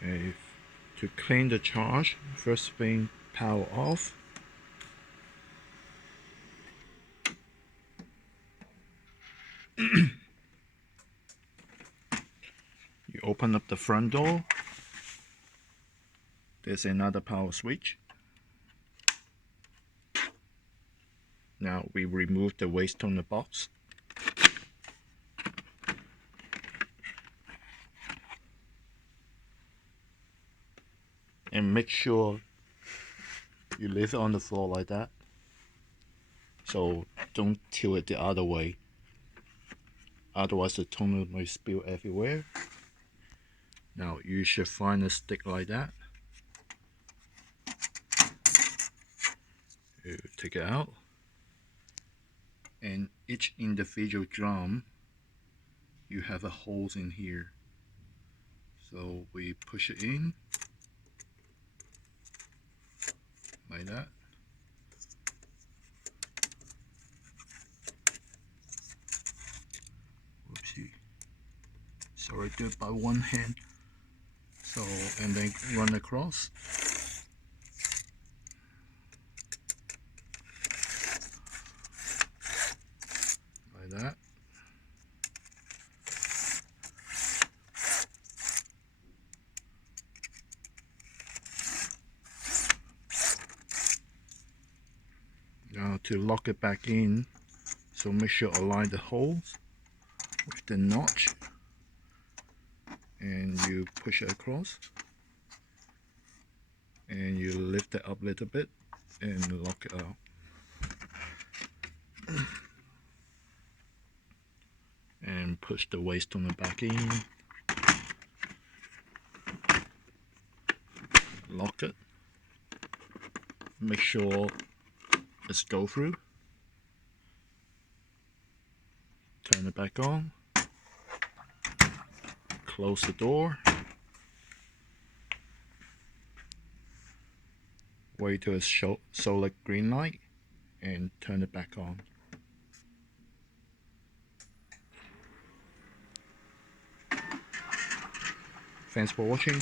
Okay, to clean the charge, first thing, power off. You open up the front door. There's another power switch. Now we remove the waste toner box. And make sure you leave it on the floor like that. So don't tilt it the other way. Otherwise the toner may spill everywhere. Now you should find a stick like that. You take it out. And each individual drum, you have a holes in here. So we push it in like that. Whoopsie. Sorry, do it by one hand. So, and then run across. Like that. Now to lock it back in, so make sure align the holes with the notch. And you push it across. And you lift it up a little bit and lock it out. And push the waste toner back in. Lock it. Make sure it's go through. Turn it back on. Close the door. Wait till it's solid green light and turn it back on. Thanks for watching.